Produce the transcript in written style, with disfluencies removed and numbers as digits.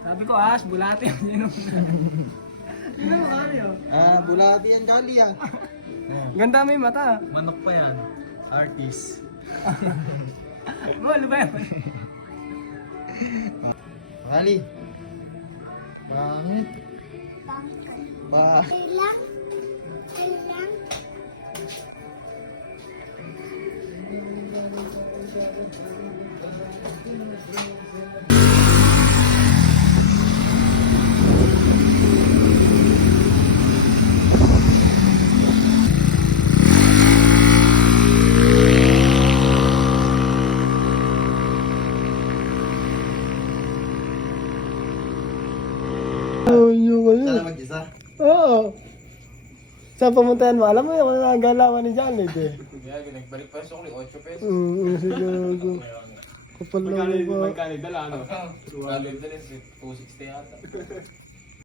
Sabi ko, Ash, bulati yan. Ano mo kami oh? Bulati yan, Kali ah. Ganda may mata. Manok pa yan. Artist. Ano ba yan? Kali. Pangit. Ba. Ilang? Ilang? Sana mag-isa. Oo. Saan pumuntahan mo? Alam mo yung nagalawan ni Janet eh. Kaya nagbalik pa sa kuli, 8 pesos. Siguro. Kapal na mo ba? Magkano dala, ano? Galing dala, 260 yata.